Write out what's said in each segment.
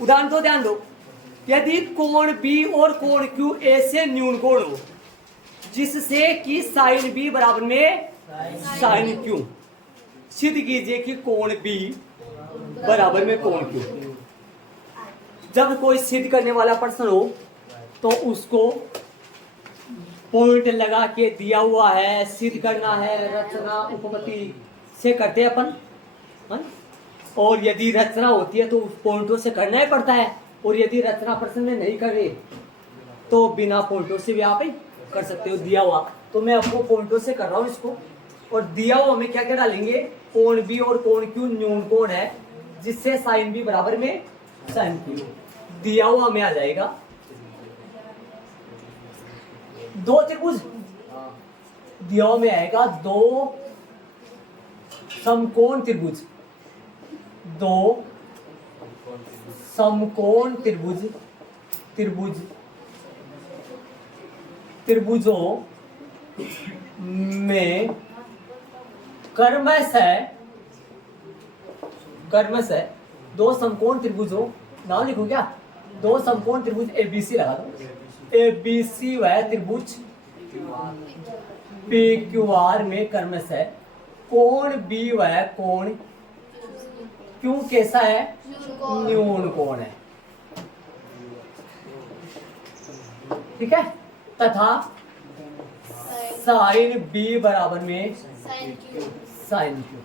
उदाहरण तो ध्यान दो, यदि कोण बी और कोण क्यू ए से न्यून कोण हो जिससे कि साइन बी बराबर में साइन क्यू, सिद्ध कीजिए कि कोण बी बराबर में कोण क्यू। जब कोई सिद्ध करने वाला प्रश्न हो तो उसको पॉइंट लगा के दिया हुआ है, सिद्ध करना है, रचना उपपत्ति से करते हैं अपन, है? और यदि रचना होती है तो उस पॉइंटों से करना ही पड़ता है, और यदि रचना प्रश्न में नहीं कर रहे तो बिना पॉइंटों से भी आप कर सकते हो दिया हुआ। तो मैं आपको पॉइंटों से कर रहा हूँ इसको, और दिया हुआ में क्या क्या डालेंगे, कोण बी और कोण क्यू न्यून कोण है जिससे साइन बी बराबर में साइन क्यू, दिया हुआ में आ जाएगा दो त्रिभुज, दिया हुआ में आएगा दो समकोण त्रिभुज, दो समकोण त्रिभुज, त्रिभुजों में क्रमशः दो समकोण त्रिभुजों, नाम लिखो क्या, दो समकोण त्रिभुज एबीसी लगा दो, एबीसी वह त्रिभुज पी क्यू आर में क्रमशः कोण बी वह कोण क्यों कैसा है, न्यून कोण है, ठीक है, तथा साइन बी बराबर में साइन क्यू।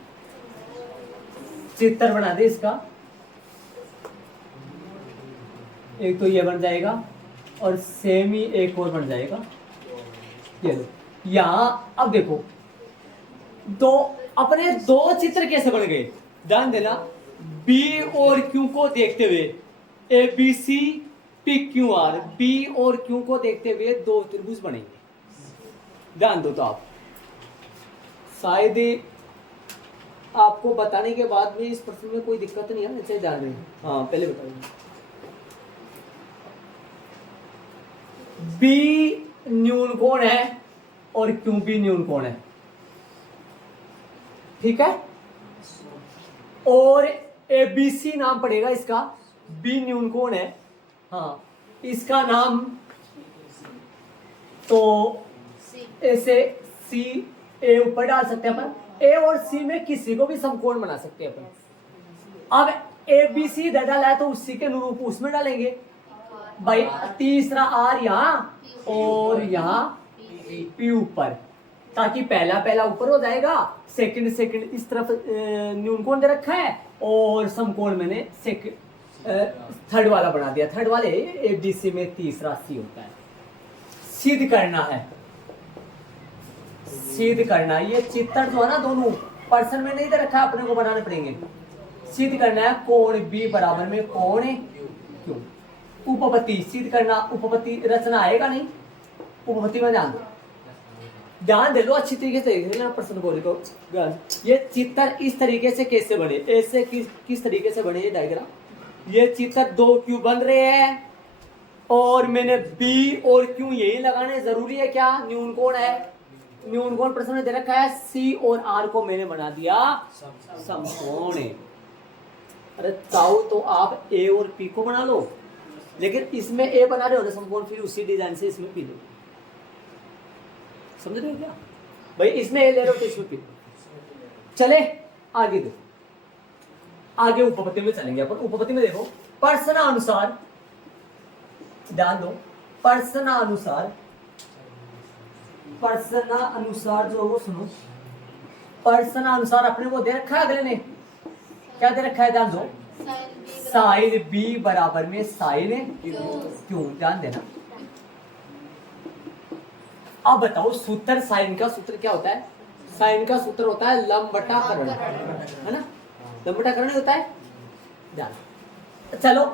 चित्र बना दे इसका, एक तो ये बन जाएगा और सेम ही एक और बन जाएगा, ये लो। यहां अब देखो दो अपने दो चित्र कैसे बन गए, ध्यान देना, बी और क्यू को देखते हुए A B C P Q R, B और क्यू को देखते हुए दो त्रिभुज बनेंगे, ध्यान दो। तो आप शायद आपको बताने के बाद में इस प्रश्न में कोई दिक्कत नहीं है, अच्छा ध्यान दें। हाँ पहले बताइए, बी न्यून कोण है और क्यू भी न्यून कोण है, ठीक है, और एबीसी नाम पड़ेगा इसका, बी न्यून कोण है, हाँ इसका नाम तो ऐसे सी ए ऊपर डाल सकते हैं अपन, ए और सी में किसी को भी समकोण बना सकते हैं अपन। अब ए बी सी डाला है तो उसी के अनुरूप उसमें डालेंगे भाई, तीसरा आर यहाँ और यहाँ पी ऊपर, ताकि पहला पहला ऊपर हो जाएगा, सेकंड सेकंड इस तरफ न्यून कोण दे रखा है, और समकोण मैंने थर्ड वाला बना दिया, थर्ड वाले ए बी सी में तीसरा सी होता है। सिद्ध करना है, सिद्ध करना, ये चित्र जो है ना दोनों पर्सन में नहीं दे रखा है, अपने को बनाने पड़ेंगे। सिद्ध करना है कोण बी बराबर में कोण क्यू, उपपत्ति सिद्ध करना, उपपत्ति रचना आएगा नहीं, उपपत्ति में ध्यान दे लो अच्छी तरीके से ना प्रश्न को लिखो। ये चित्र इस तरीके से कैसे बने, ऐसे किस तरीके से बने ये डायग्राम, ये चित्र दो क्यू बन रहे हैं और मैंने बी और क्यू यही लगाने जरूरी है क्या, न्यून कोण है, न्यून कोण प्रश्न में दे रखा है, सी और आर को मैंने बना दिया समकोण। अरे चाहो तो आप ए और पी को बना लो, लेकिन इसमें ए बना रहे हो ना समकोण, फिर उसी डिजाइन से इसमें पी लो, समझ रहे हो क्या भाई, इसमें ए ले रहे हो तो इसमें पी लो। चले आगे देखो, आगे उपपत्ति में चलेंगे अपन। उपपत्ति में देखो प्रश्नानुसार, ध्यान दो, प्रश्नानुसार जो वो सुनो, प्रश्नानुसार अपने को दे रखा है, अगले ने क्या दे रखा है, ध्यान दो, साइन बी बराबर में साइन क्यू, ध्यान देना। अब बताओ सूत्र, साइन का सूत्र क्या होता है, साइन का सूत्र होता है लंब बटा कर्ण, है ना, लंब बटा कर्ण होता है, ध्यान। चलो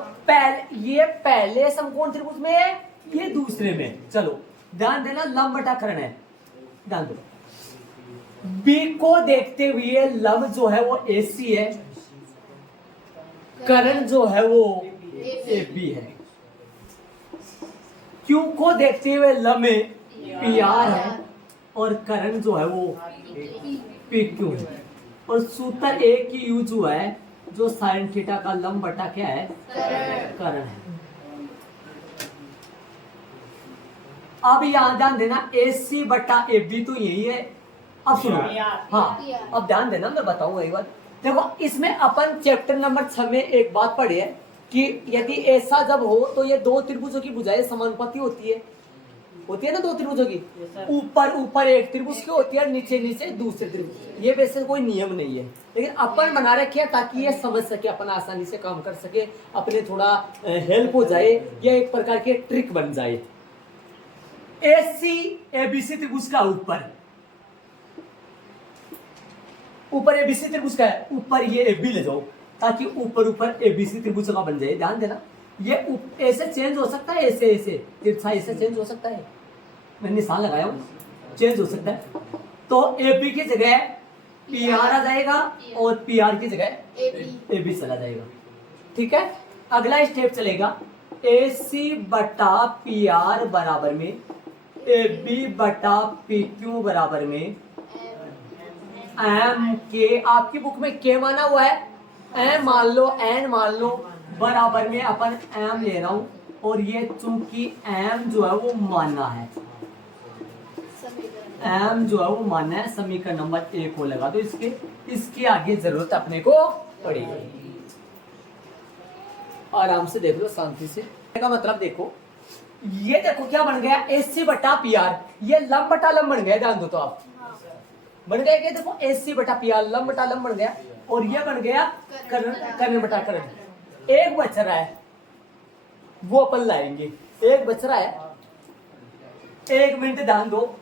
ये पहले समकोण त्रिभुज में है, ये दूसरे में, चलो ध्यान देना, लंब बटा कर्ण है, ध्यान दो। बी को देखते हुए लंब जो है वो एसी है, कर्ण जो है वो ए बी है, क्यू को देखते हुए लंब पी आर है, और कर्ण जो है वो पी क्यू है, और सूत्र ए की यू जो है जो साइन थीटा का लंब बटा क्या है, करण है। अब यहां ध्यान देना, AC बटा AB तो यही है। अब सुनो, हाँ अब ध्यान देना, मैं बताऊंगा एक बार। देखो इसमें अपन चैप्टर नंबर 6 में एक बात पढ़ी है कि यदि ऐसा जब हो तो ये दो त्रिभुजों की भुजाएं समानुपाती होती है ना, दो त्रिभुजों की, ऊपर ऊपर एक त्रिभुज की होती है, नीचे नीचे दूसरे त्रिभुज। ये वैसे कोई नियम नहीं है, लेकिन अपन बना रखे है ताकि ये समझ सके, अपन आसानी से काम कर सके, अपने थोड़ा हेल्प हो जाए, ये एक प्रकार की ट्रिक बन जाए। AC ABC त्रिभुज का ऊपर ABC त्रिभुज का है, ऊपर ये AB ले जाओ ताकि ऊपर ऊपर ABC त्रिभुज का बन जाए। ध्यान देना, ये ऐसे चेंज हो सकता है, ऐसे तिरछा ऐसे चेंज हो सकता है, मैंने निशान लगाया हूं, चेंज हो सकता है। तो AB की जगह PR आ जाएगा और PR की जगह AB चला जाएगा। ठीक है, अगला स्टेप चलेगा, AC बटा PR बराबर में AB बटा PQ बराबर में M के, आपकी बुक में K माना हुआ है, M मान लो, N मान लो, बराबर में अपन M ले रहा हूं, और ये चूंकि M जो है वो मानना है, M जो है वो मानना है, समीकरण नंबर 1 को लगा दो। इसके आगे जरूरत अपने को पड़ेगी। आराम से देख लो, शांति से। का मतलब देखो, ये देखो क्या बन गया, AC बटा PR, ये लंब बटा लंब बन गया। ध्यान दो तो आप, बन गया क्या, देखो AC बटा PR लंब बटा लंब बन गया, और ये बन गया कर्ण बटा कर्ण। एक बच रहा है, वो अपन लाएंगे, एक बच रहा है, 1 मिनट ध्यान दो,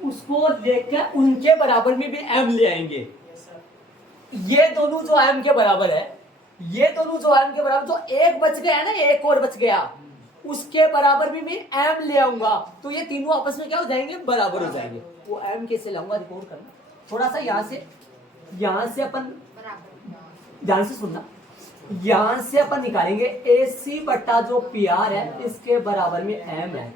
उसको लेकर उनके बराबर में भी M ले आएंगे। ये दोनों जो M के बराबर है, ये दोनों जो M के बराबर, जो एक बच गया है ना, एक और बच गया, उसके बराबर भी मैं M ले आऊंगा, तो ये तीनों आपस में क्या हो जाएंगे, बराबर हो जाएंगे। वो M कैसे लाऊंगा, रिपोर्ट करना थोड़ा सा, यहां से अपन ध्यान से सुनना, यहां से अपन निकालेंगे AC बटा जो PR है, इसके बराबर में M है,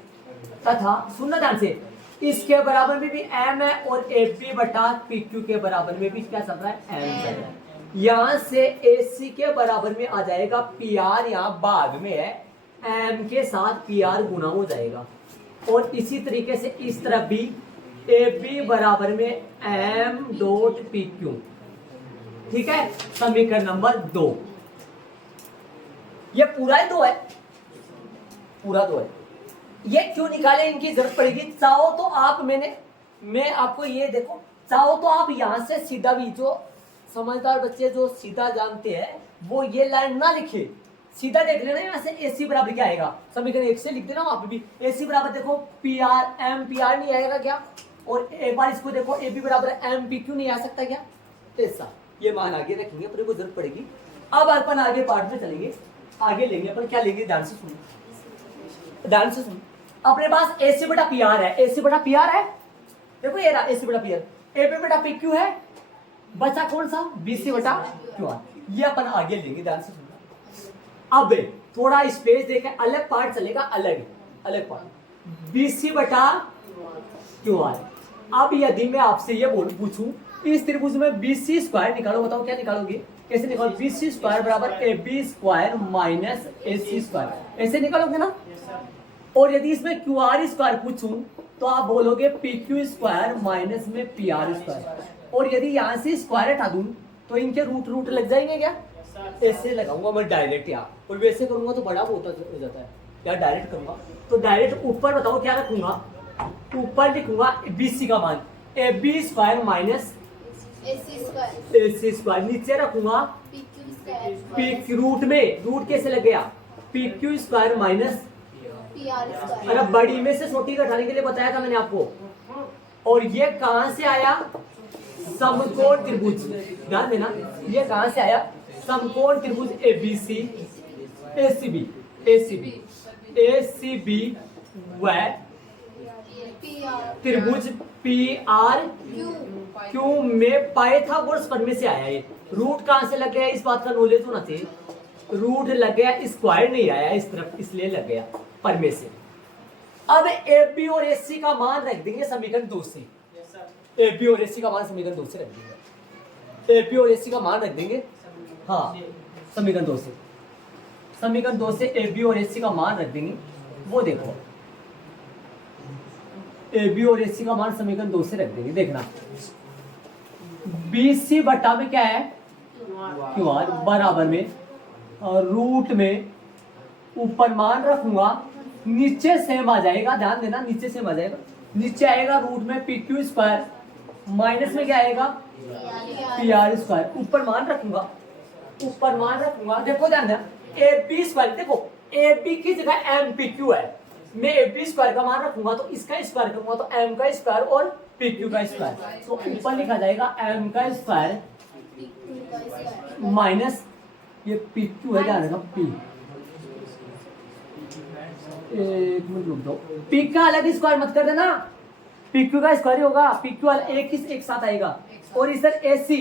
तथा सुनना ध्यान से, इसके बराबर में भी M है, और AB बटा PQ के बराबर में भी क्या चल रहा है, M चल रहा है। यहां से AC के बराबर में आ जाएगा PR, यहाँ भाग में है, M के साथ PR गुना हो जाएगा, और इसी तरीके से इस तरफ भी AB बराबर में M डॉट PQ। ठीक है, समीकरण नंबर 2, ये पूरा ही 2 है, पूरा 2 है। ये क्यों निकाले, इनकी जरूरत पड़ेगी। चाहो तो आप, मैं आपको ये देखो, चाहो तो आप यहां से सीधा भी, जो समझदार बच्चे जो सीधा जानते हैं वो ये लाइन ना लिखे, सीधा देख लेना, यहाँ से AC बराबर क्या आएगा, समीकरण 1 से लिख देना वहां पे भी। AC बराबर देखो PR M PR नहीं आएगा क्या, और एक बार इसको देखो AB बराबर M PQ नहीं आ सकता क्या, ऐसा ये मान आगे रखेंगे, अपने को जरूरत पड़ेगी। अब अपन आगे पार्ट में चलेंगे, आगे लेंगे अपन, क्या लेंगे, ध्यान से सुनो, ध्यान से सुनो। अपने पास AC बटा PR है, AC बटा PR है, देखो ये रहा AC बटा PR, AB बटा PQ है, बचा कौन सा, BC बटा QR, ये अपन आगे लेंगे, ध्यान से सुनना। अब थोड़ा स्पेस देकर अलग पार्ट चलेगा, अलग पार्ट, BC बटा QR। अब यदि मैं आपसे ये पूछूं, इस त्रिभुज में BC स्क्वायर निकालो, बताओ क्या निकालोगे, कैसे निकालो, BC स्क्वायर बराबर AB square minus AC square, ऐसे निकालोगे ना। और यदि इसमें QR स्क्वायर पूछूं तो आप बोलोगे PQ स्क्वायर माइनस में PR स्क्वायर, और यदि यहां से स्क्वायर हटा दूं तो इनके रूट लग जाएंगे क्या, ऐसे लगाऊंगा मैं डायरेक्ट यहाँ, और वैसे करूंगा तो बड़ा बहुत हो जाता है, या डायरेक्ट करूंगा तो डायरेक्ट ऊपर बताओ क्या रखूंगा, ऊपर लिखूंगा BC का मान AB square minus AC square, नीचे रखूंगा PQ, रूट कैसे लग गया, PQ स्क्वायर माइनस PR। अरे बड़ी में से छोटी घटाने के लिए बताया था मैंने आपको, और ये कहां से आया, समकोण त्रिभुज, ध्यान देना, ये कहां से आया, समकोण त्रिभुज ABC ACB व त्रिभुज PRQ में पाइथागोरस प्रमेय से आया। ये रूट कहां से लग गया, इस बात का नॉलेज होना चाहिए, रूट लग गया, स्क्वायर नहीं आया इस तरफ, इसलिए लग गया प्रमेय से। अब AB और AC का मान रख देंगे समीकरण 2 से, AB और AC का मान समीकरण 2 से रख देंगे, AB और AC का मान रख देंगे हाँ समीकरण 2 से, समीकरण 2 से ए बी और ए सी का मान रख देंगे। वो देखो ए बी और ए सी का मान समीकरण 2 से रख देंगे। देखना बी सी बटा में क्या है क्यू आर बराबर में रूट में ऊपर मान रखूंगा, नीचे सेम आ जाएगा, ध्यान देना नीचे सेम आ जाएगा, नीचे आएगा रूट में पी क्यू स्क्वायर माइनस में क्या आएगा पी आर स्क्वायर, ऊपर मान रखूंगा, ऊपर मान रखूंगा। देखो ध्यान देना ए बी स्क्वायर, देखो ए बी की जगह एम पी क्यू है, मैं ए बी स्क्वायर का मान रखूंगा तो इसका स्क्वायर करूंगा तो एम का स्क्वायर और पी क्यू का स्क्वायर, तो ऊपर लिखा जाएगा एम का स्क्वायर माइनस ये पी क्यू है, ध्यान रखना पी, एक मिनट रुक दो, पी का अलग स्क्वायर मत कर देना, पी क्यू का स्क्वायर ही होगा, पी क्यू एक साथ आएगा, और इधर ए सी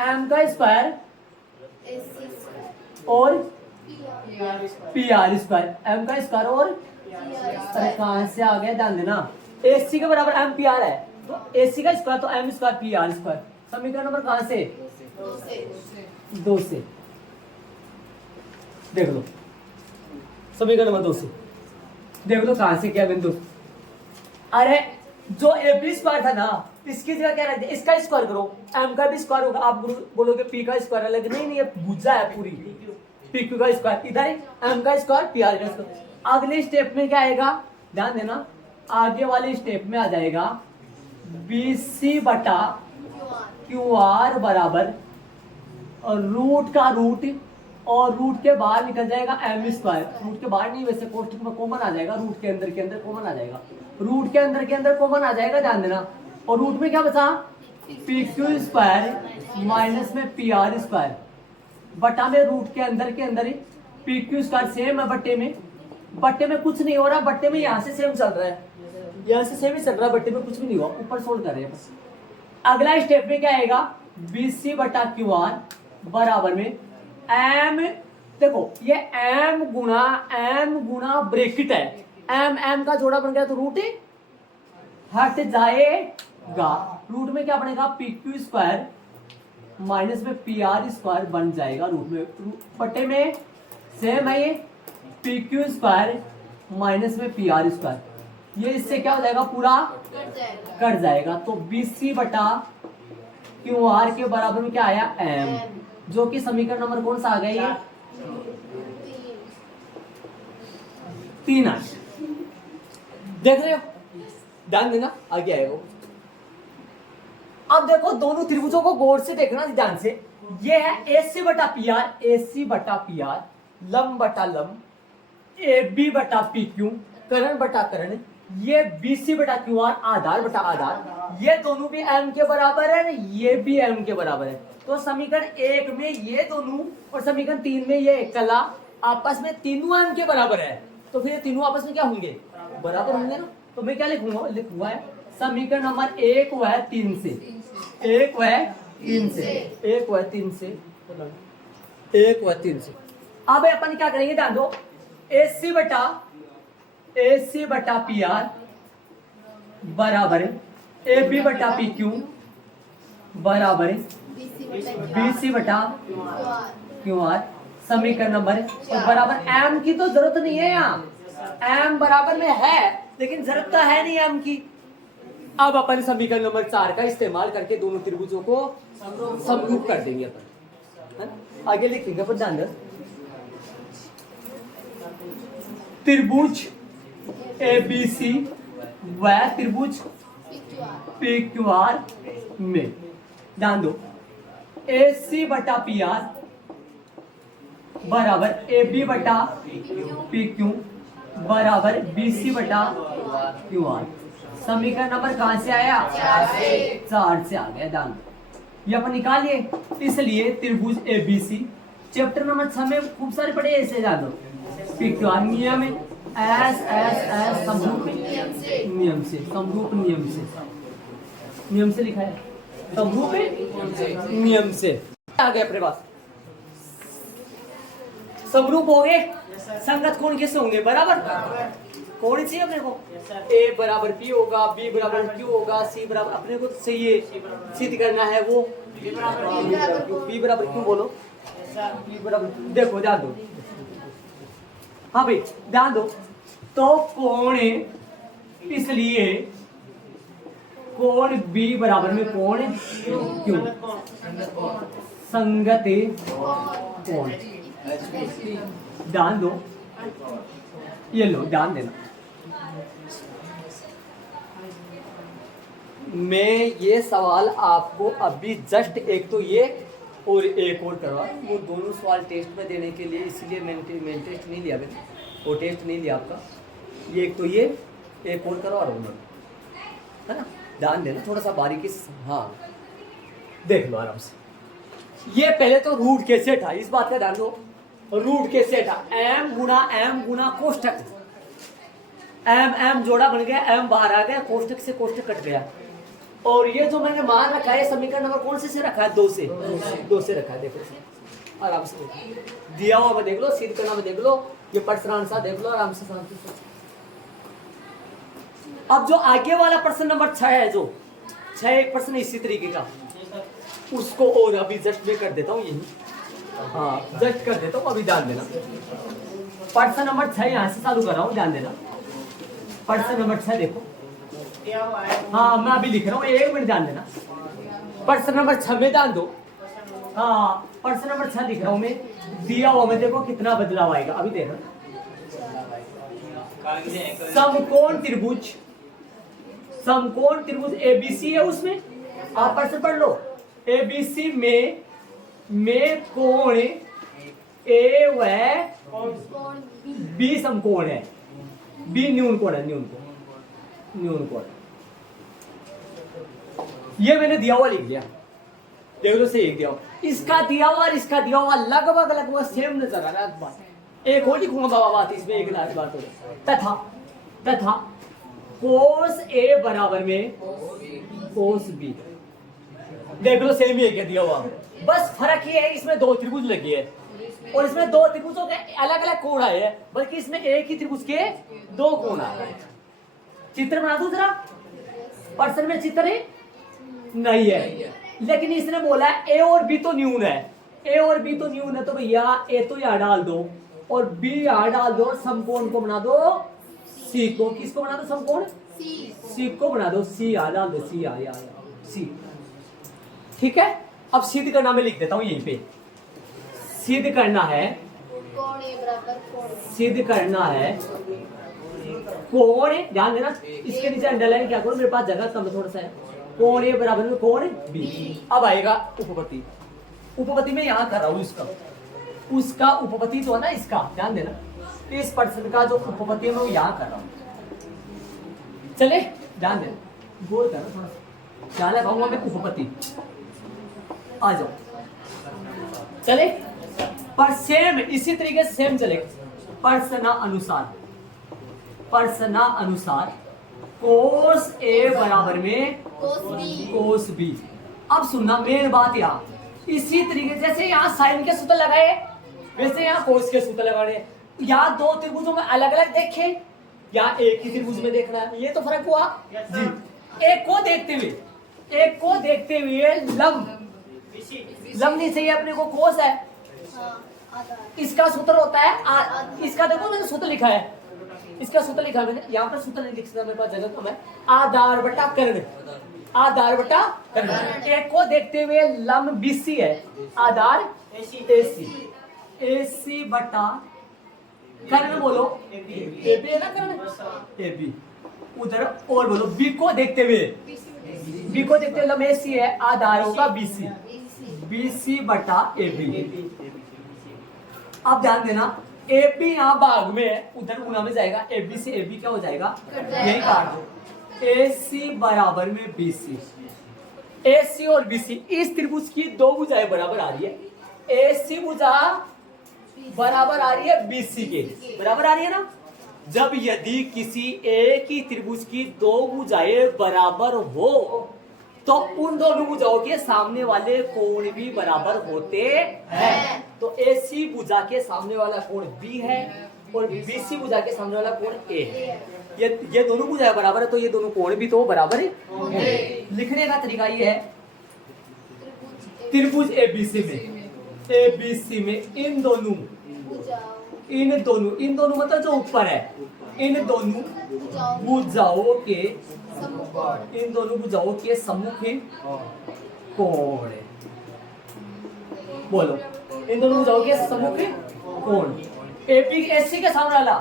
एम का स्क्वायर और पी आर स्क्वायर, एम का स्क्वायर और कहां से आ गया ध्यान देना, ए सी के बराबर एम पी आर है तो ए सी का स्क्वायर तो M square P R square, समीकरण नंबर कहां से 2 से, देख लो समीकरण नंबर 2 से देख लो कहां से क्या बिंदु, अरे जो ए बी स्क्वायर था ना इसकी जगह क्या रहती है, इसका स्क्वायर करो, एम का भी स्क्वायर होगा, आप बोलोगे पी का स्क्वायर अलग, नहीं ये भुजा है पूरी, पी क्यू का स्क्वायर इधर एम का स्क्वायर पी आर का स्क्वायर। अगले स्टेप में क्या आएगा ध्यान देना, आगे वाले स्टेप में आ जाएगा बी सी बटा क्यू आर बराबर और रूट का रूट और रूट के बाहर निकल जाएगा एम स्क्वायर, रूट के बाहर नहीं वैसे कोष्ठक में कॉमन आ जाएगा, रूट के अंदर कॉमन आ जाएगा, रूट के अंदर कॉमन आ जाएगा ध्यान देना, और रूट में क्या बचा पी क्यू स्क्वायर माइनस में पी आर स्क्वायर बटा में रूट के अंदर ही पी क्यू स्क्वायर सेम है, बट्टे में कुछ नहीं हो रहा, बट्टे में यहाँ से सेम चल रहा है, यहाँ से सेम ही चल रहा है, बट्टे में कुछ भी नहीं हुआ, ऊपर सोल्व कर रहे हैं बस। अगला स्टेप में क्या आएगा बी सी बटा क्यू आर बराबर में एम, देखो ये एम गुना ब्रैकेट है, एम का जोड़ा बन गया तो रूट हट जाएगा, रूट में क्या बनेगा पी क्यू स्क्वायर माइनस में पी आर स्क्वायर बन जाएगा, रूट में बट्टे में सेम है ये पी क्यू स्क्वायर माइनस में पी आर स्क्वायर, ये इससे क्या हो जाएगा पूरा कट जाएगा, तो बी सी बटा क्यू आर के बराबर में क्या आया एम, जो कि समीकरण नंबर कौन सा आ गया ये 3 आ, देख रहे हो ध्यान देना आगे आएगा। अब देखो दोनों त्रिभुजों को गौर से देखना ध्यान से, ये है ए सी बटा पी आर लंब बटा लंब, ए बी बटा पी क्यू कर्ण बटा कर्ण, ये बी सी बटा क्यू आर आधार बटा आधार, ये दोनों भी एम के बराबर है, ये भी एम के बराबर है, तो समीकरण 1 में ये दोनों और समीकरण 3 में ये कला आपस में तीनों एम के बराबर है, तो फिर ये तीनों आपस में क्या होंगे बराबर होंगे ना, तो मैं क्या लिखूंगा है समीकरण नंबर 1 व 3 से, 1 व 3 से। अब अपन क्या करेंगे ध्यान दो, ए सी बटा पी आर बराबर ए बी बटा पी क्यू बराबर बी सी बटा क्यू आर, समीकरण नंबर बराबर एम की तो जरूरत नहीं है, यहाँ एम बराबर में है लेकिन जरूरत तो है नहीं एम की। अब अपन समीकरण नंबर 4 का इस्तेमाल करके दोनों त्रिभुजों को समरूप कर देंगे अपन, आगे लिखेंगे अपन ध्यान दो, त्रिभुज ए बी सी व त्रिभुज पी क्यू आर में ध्यान दो ए सी बटा पी आर बराबर ए बी बटा पी क्यू बराबर बी सी बटा क्यू आर, समीकरण नंबर कहां से आया 4 से आ गया ध्यान दो, ये अपन निकालिए, इसलिए त्रिभुज A B C chapter number 6 में खूब सारे पढ़े ऐसे ध्यान दो, पी क्यू आर नियम एस समरूप नियम से लिखा है, समरूप नियम से आ गया अपने पास, समरूप हो गए, संगत कोण किससे होंगे बराबर, कौन चाहिए अपने को, ए बराबर पी होगा, बी बराबर क्यू होगा, सी बराबर अपने को चाहिए सिद्ध करना है वो बी बराबर क्यू बोलो देखो ध्यान दो, हाँ भाई ध्यान दो। तो कोण इसलिए कोण बी बराबर में कोण क्यों, संगत कोण। ध्यान दो, ये लो ध्यान देना। मैं ये सवाल आपको अभी जस्ट एक तो ये और एक और करवा, वो दोनों सवाल टेस्ट में देने के लिए, इसलिए मैंने टेस्ट नहीं लिया मैंने, वो टेस्ट नहीं लिया आपका। ये एक तो ये एक और करवा रहा हूँ मैं, है ना। ध्यान देना थोड़ा सा बारीकी से, हाँ देख लो आराम से। ये पहले तो रूट कैसे था, इस बात का ध्यान दो। रूट कैसे था, एम गुना कोष्टक, एम जोड़ा बन गया, एम बाहर आ गया, कोष्टक से कोष्टक कट गया। और ये जो मैंने मान रखा है समीकरण नंबर कौन से रखा है, 2 से रखा है। देखो आराम से दिया हुआ में देख लो, सिद्ध करना में देख लो, ये प्रश्न आंसर देख लो आराम से शांति से। अब जो आगे वाला प्रश्न नंबर 6 है, जो 6 एक प्रश्न इसी तरीके का, उसको और अभी जस्ट में कर देता हूँ यही, हाँ जस्ट कर देता हूँ अभी। ध्यान देना प्रश्न नंबर 6 यहाँ से चालू कर रहा हूँ, ध्यान देना। प्रश्न नंबर 6 देखो, हाँ मैं अभी लिख रहा हूँ, 1 मिनट ध्यान देना। प्रश्न नंबर 6 में ध्यान दो, हाँ प्रश्न नंबर 6 लिख रहा हूँ मैं, दिया हुआ में देखो कितना बदलाव आएगा अभी देखो। समकोण त्रिभुज एबीसी है, उसमें आप प्रश्न पढ़ लो। एबीसी में कोण ए व बी समकोण है, बी न्यून कोण है, न्यून कोण। ये मैंने दिया हुआ लिख दिया, देख लो सही दिया हुआ। इसका दिया हुआ और इसका दिया हुआ लगभग सेम नजर आ रहा है। बात एक और लिखूंगा बाबा, बात इसमें एक लाख बात हो। तथा कोस ए बराबर में कोस बी, देख लो सेम ही है क्या दिया हुआ, बस फर्क ये है इसमें 2 त्रिभुज लगे हैं और इसमें 2 त्रिभुजों के अलग अलग कोण आए हैं, बल्कि इसमें एक ही त्रिभुज के 2 कोण आए हैं। चित्र बना दूं जरा, प्रश्न में चित्र है नहीं है, लेकिन इसने बोला ए और बी तो न्यून है, ए और बी तो न्यून है, तो भैया ए तो यहाँ डाल दो और बी यहाँ डाल दो और समकोण को बना दो सी को। किसको बना दो, समकोण सी को बना दो, सी यहाँ डाल दो, सी यहाँ सी। ठीक है, अब सिद्ध करना मैं लिख देता हूँ यहीं पे। सिद्ध करना है कोण, ध्यान देना इसके नीचे अंडरलाइन क्या करो, मेरे पास जगह कम थोड़ा सा है। कोण ए बराबर में कोण बी। अब आएगा उपपत्ति में यहाँ कर रहा हूँ उसका उपपत्ति तो है ना इसका, ध्यान देना इस प्रश्न का जो उपपत्ति है मैं यहाँ कर रहा हूँ। चले ध्यान देना, गोल करना थोड़ा सा, क्या लगाऊंगा मैं उपपत्ति, आ जाओ चले। पर सेम इसी तरीके से सेम चलेगा। प्रश्न अनुसार कोस ए बराबर में कोस बी। अब सुनना मेन बात, यहाँ इसी तरीके जैसे यहाँ साइन के सूत्र लगाए वैसे यहाँ कोस के सूत्र लगाने। यहाँ 2 त्रिभुजों में अलग अलग देखे, यहाँ एक ही त्रिभुज में देखना है, ये तो फर्क हुआ जी। एक को देखते हुए लंब नहीं चाहिए अपने को, कोस है, इसका सूत्र होता है इसका देखो मैंने सूत्र लिखा है, इसका सूत्र लिखा है मैंने, यहाँ पर सूत्र नहीं लिख सकता मेरे पास जगह कम है। आधार बटा कर्ण, एक को देखते हुए लंब बीसी है, आधार एसी बटा कर्ण बोलो एबी है ना, कर्ण एबी उधर, और बोलो बी को देखते हुए लंब एसी है, आधार होगा बीसी बटा एबी। अब ध्यान देना एबी यहाँ भाग में है, उधर गुना में जाएगा, एबी से एबी क्या हो जाएगा, यही काट दो। एसी बराबर में बीसी, एसी और बीसी इस त्रिभुज की 2 भुजाएं बराबर आ रही है। एसी भुजा बराबर आ रही है बीसी के, बराबर आ रही है ना। जब यदि किसी एक ही त्रिभुज की 2 भुजाएं बराबर हो तो उन दोनों भुजाओं के सामने वाले कोण भी बराबर होते हैं। तो एसी भुजा के सामने वाला कोण बी है और बीसी भुजा के सामने वाला कोण ए है। ये दोनों भुजाएं बराबर है तो ये दोनों कोण भी तो बराबर है। लिखने का तरीका ये है, त्रिभुज एबीसी में ABC में इन दोनों मतलब जो ऊपर है, इन दोनों भुजाओं के सम्मुख कोण है। बोलो, इन दोनों भुजाओं के सम्मुख कोण, AC के सामने वाला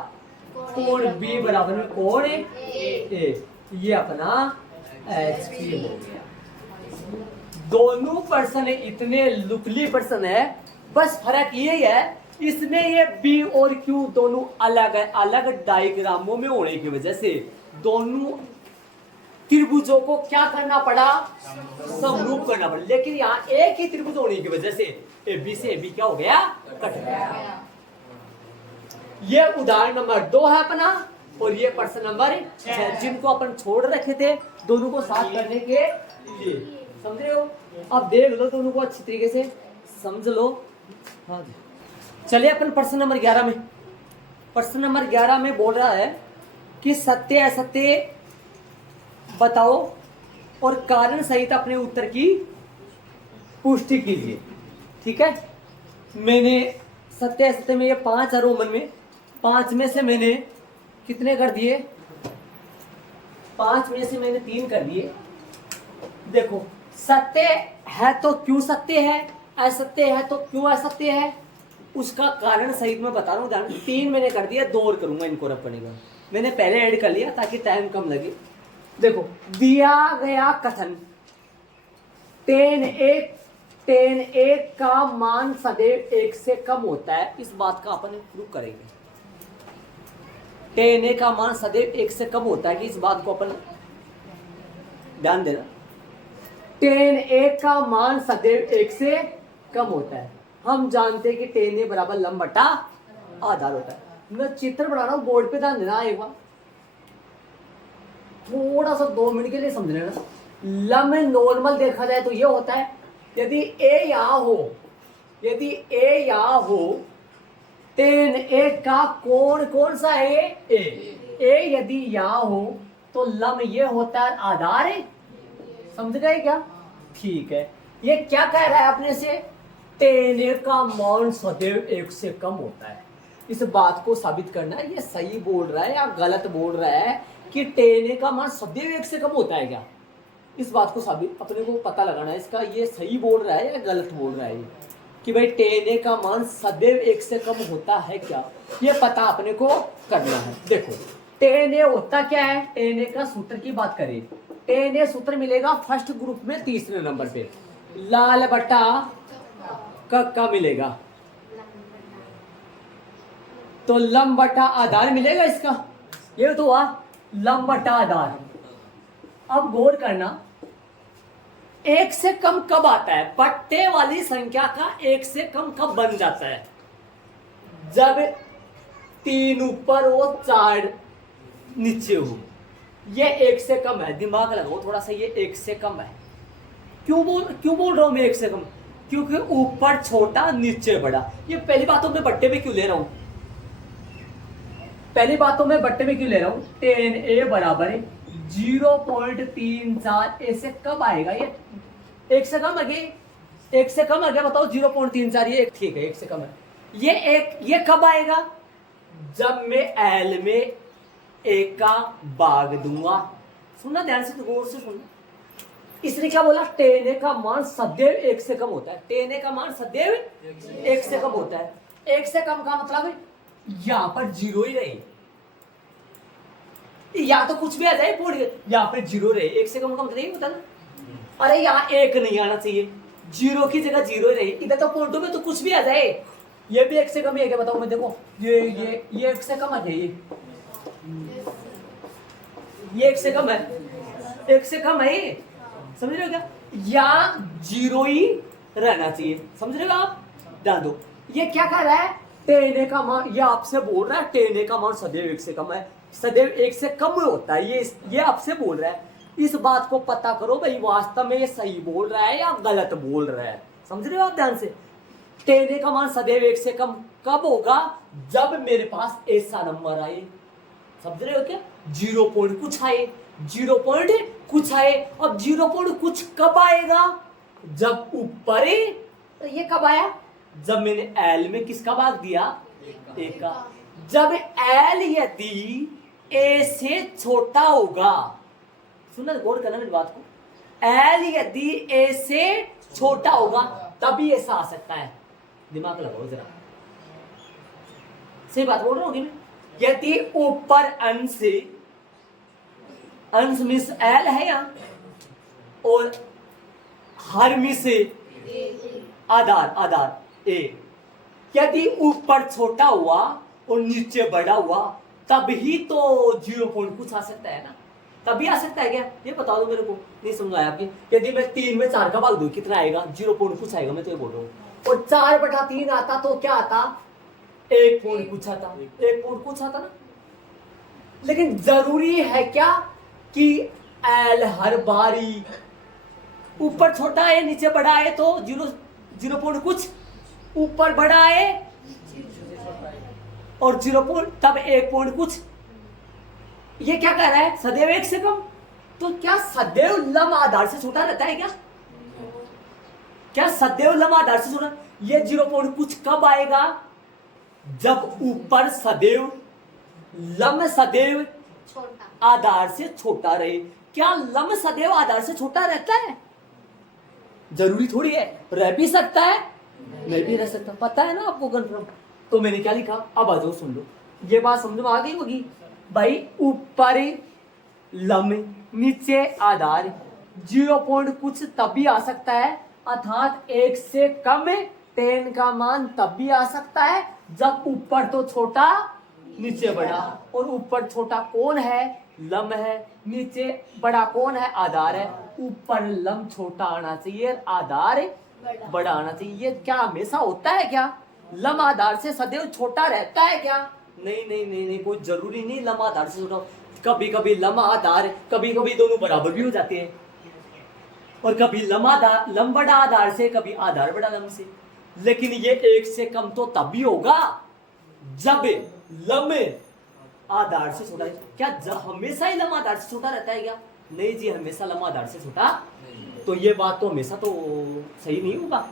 कोण B बराबर में कोण A, ये अपना HP हो गया। दोनों पर्सन इतने लुकली पर्सन है, बस फर्क ये है इसमें ये B और Q दोनों अलग है, अलग डायग्रामों में होने की वजह से दोनों त्रिभुजों को क्या करना पड़ा, समरूप करना पड़ा। लेकिन यहाँ एक ही त्रिभुज होने की वजह से AB से AB क्या हो गया, कट गया। ये उदाहरण नंबर 2 है अपना, और ये प्रश्न नंबर 6 जिनको अपन छोड़ रखे थे दोनों को साथ करने के लिए। समझ रहे हो? अब देख लो दोनों को अच्छी तरीके से समझ लो। हाँ, चलिए अपन प्रश्न नंबर 11 में। प्रश्न नंबर 11 में बोल रहा है कि सत्य असत्य बताओ और कारण सहित अपने उत्तर की पुष्टि कीजिए। ठीक है, मैंने सत्य असत्य में ये 5 है रोमन में, 5 में से मैंने कितने कर दिए, 5 में से मैंने 3 कर दिए। देखो, सत्य है तो क्यों सत्य है, असत्य है तो क्यों असत्य है, उसका कारण सहित मैं बता रहा हूँ। ध्यान, 3 मैंने कर दिया, 2 और करूंगा इनको रब करने का। मैंने पहले ऐड कर लिया ताकि टाइम कम लगे। देखो, दिया गया कथन tan 1 का मान सदैव 1 से कम होता है, इस बात का अपन प्रूव करेंगे। tan 1 का मान सदैव 1 से कम होता है कि इस बात को अपन ध्यान देना। tan 1 का मान सदैव 1 से कम होता है। हम जानते हैं कि tan A बराबर लंब बटा आधार होता है। मैं चित्र बना रहा हूं, बोर्ड पे ध्यान देना। एक बार थोड़ा सा 2 मिनट के लिए समझ लेना। लंब में नॉर्मल देखा जाए तो ये होता है, यदि A यहाँ हो, tan 1 का कोण कौन सा है, A यदि यहाँ हो तो लंब ये होता है, आधार है। समझ गए क्या? ठीक है, ये क्या कह रहा है अपने से, tan 1 का मान सदैव 1 से कम होता है। इस बात को साबित करना है, ये सही बोल रहा है या गलत बोल रहा है कि tan 1 का मान सदैव 1 से कम होता है क्या, इस बात को साबित अपने को पता लगाना है। इसका ये सही बोल रहा है या गलत बोल रहा है कि भाई tan 1 का मान सदैव 1 से कम होता है क्या, ये पता अपने को करना है। देखो, tan A होता क्या है, tan A का सूत्र की बात करें, tan A सूत्र मिलेगा फर्स्ट ग्रुप में 3रे नंबर पे, लाल बटा कक्का मिलेगा, तो लंब बटा आधार मिलेगा इसका। ये तो हुआ लंब बटा आधार। अब गौर करना, 1 से कम कब आता है, बट्टे वाली संख्या का 1 से कम कब बन जाता है, जब 3 ऊपर हो 4 नीचे हो। ये 1 से कम है, दिमाग लगाओ थोड़ा सा, ये 1 से कम है। क्यों बोल रहा हूं मैं 1 से कम, क्योंकि ऊपर छोटा नीचे बड़ा। ये पहली बातों में बट्टे में क्यों ले रहा हूं, tan A बराबर है 0.34। ऐसे कब आएगा, ये 1 से कम है, 1 से कम है क्या बताओ, 0.34। ये ठीक है, 1 से कम है। ये कब आएगा, जब मैं L में 1 का भाग दूंगा। सुनना ध्यान से, तो गौर से सुनना। इसने क्या बोला, tan A का मान सदैव 1 से कम होता है। tan A का मान सदैव 1 से कम होता है। 1 से कम का मतलब है यहां पर 0 ही रहे, या तो कुछ भी आ जाए, यहाँ पे 0 रहे। 1 से कम का मतलब नहीं होता ना, अरे यहाँ 1 नहीं आना चाहिए, 0 की जगह 0 ही रहे। इधर तो पॉइंटों में तो कुछ भी आ जाए, ये भी 1 से कम ही है क्या बताओ मैं। देखो ये 1 से कम आ जाए, ये 1 से कम है, 1 से कम है, समझ रहे हो क्या, यहाँ 0 ही रहना चाहिए। समझ रहे हो आप, ध्यान दो। ये क्या कर रहा है, tan A का मान, ये आपसे बोल रहा है tan A का मान सदैव 1 से कम है, सदैव 1 से कम होता है। ये आपसे बोल रहा है। इस बात को पता करो भाई, वास्तव में ये सही बोल रहा है या गलत बोल रहा है। समझ रहे हो आप ध्यान से। tan A का मान सदैव 1 से कम कब होगा, जब मेरे पास ऐसा नंबर आए। समझ रहे हो क्या, 0 पॉइंट कुछ आए, 0 पॉइंट कुछ आए। अब 0 पॉइंट कुछ कब आएगा, जब ऊपर, तो ये कब आया, जब मैंने एल में किसका भाग दिया, ए का। जब एल यदि ए से छोटा होगा, सुनना गौर करना मेरी बात को, एल यदि ए से छोटा होगा तभी ऐसा आ सकता है। दिमाग लगाओ जरा, सही बात बोल रहा हूँ मैं। यदि ऊपर अंश मिस एल है यहाँ और हर मिस आधार ए, यदि ऊपर छोटा हुआ और नीचे बड़ा हुआ तभी तो 0 पॉइंट कुछ आ सकता है ना, तभी आ सकता है क्या, ये बता दो मेरे को, नहीं समझ आया आपकी। यदि मैं 3 में 4 का भाग दूं कितना आएगा, 0 पॉइंट कुछ आएगा, मैं तो ये बोल रहा हूँ। और 4/3 आता तो क्या आता, 1 पॉइंट कुछ आता, 1 पॉइंट कुछ आता ना। लेकिन जरूरी है क्या कि एल हर बारी ऊपर छोटा है नीचे बड़ा है तो 0 पॉइंट कुछ, ऊपर बड़ा है और 0 पॉइंट तब 1 पॉइंट कुछ। ये क्या कह रहा है, सदैव 1 से कम। तो क्या सदैव लंब आधार से छोटा रहता है क्या, क्या सदैव लंब आधार से छोटा। ये 0 पॉइंट कुछ कब आएगा, जब ऊपर सदैव लंब सदैव आधार से छोटा रहे। क्या लंब सदैव आधार से छोटा रहता है, जरूरी थोड़ी है, रह भी सकता है नहीं भी रह सकता, पता है ना आपको कंफर्म। तो मैंने क्या लिखा, अब आ जाओ सुन लो, ये बात समझ में आ गई होगी भाई। ऊपर लंब नीचे आधार, 0 पॉइंट कुछ तब भी आ सकता है, अर्थात 1 से कम tan का मान तब भी आ सकता है जब ऊपर तो छोटा नीचे बड़ा। और ऊपर छोटा कौन है, लंब है, नीचे बड़ा कौन है, आधार है। ऊपर लंब छोटा आना चाहिए, आधार बड़ा आना चाहिए। ये क्या हमेशा होता है क्या, लंब आधार से सदैव छोटा रहता है क्या, नहीं नहीं नहीं नहीं, कोई जरूरी नहीं लंब आधार से छोटा। कभी कभी लंब आधार, कभी कभी दोनों बराबर भी हो जाते हैं, और कभी लंब बड़ा आधार से, कभी आधार बड़ा लंब से। लेकिन ये 1 से कम तो तब भी होगा जब लंब आधार से छोटा है। क्या हमेशा ही लंब आधार से छोटा रहता है क्या, नहीं जी, हमेशा लंब आधार से छोटा। तो ये बात तो हमेशा तो सही नहीं होगा,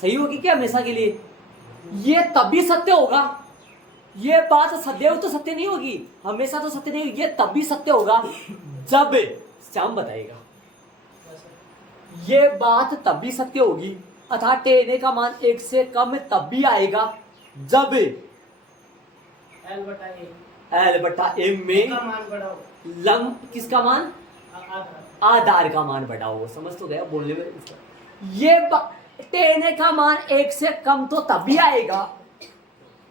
सही होगी क्या हमेशा के लिए, ये तभी सत्य होगा। ये बात सदैव तो सत्य नहीं होगी, हमेशा तो सत्य नहीं होगी, ये तभी सत्य होगा जब, श्याम बताएगा, ये बात तभी सत्य होगी, अर्थात टेने का मान 1 से कम तब भी आएगा जब L बटा M में लंब किसका मान, आधार का मान बढ़ा हो। समझ तो गया बोलने में। ये टेने का मान 1 से कम तो तब भी आएगा,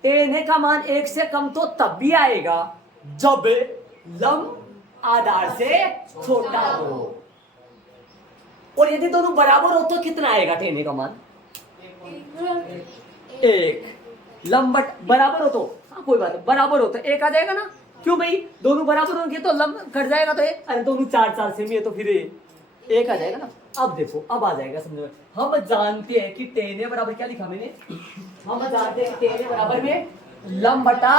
टेने का मान 1 से कम तो तब भी आएगा जब लंब आधार से छोटा हो। और यदि दोनों बराबर हो तो कितना आएगा टेने का मान, 1। लंब बराबर हो तो, हाँ कोई बात, बराबर हो तो 1 आ जाएगा ना। क्यों भाई, दोनों बराबर होंगे तो लंब कट जाएगा, तो अरे दोनों 4 से भी है तो फिर 1 आ जाएगा ना। अब देखो, अब आ जाएगा समझ में। हम जानते हैं कि टेने बराबर क्या लिखा मैंने, हम जानते हैं कि टेने बराबर में लंब बटा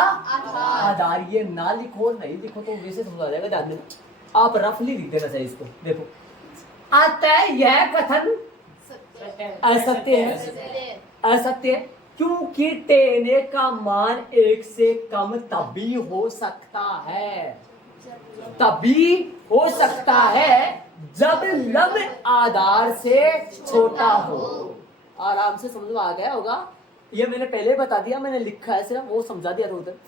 आधार। ये ना लिखो नहीं लिखो तो वैसे समझ आ जाएगा, ध्यान देना। आप रफली लिख देना चाहिए इसको। देखो, अतः यह कथन असत्य है, असत्य है क्योंकि टेने का मान 1 से कम तभी हो सकता है, तभी हो सकता है जब लंब आधार से छोटा हो। आराम से समझ में आ गया होगा, ये मैंने पहले बता दिया, मैंने लिखा है सिर्फ वो समझा दिया था उधर।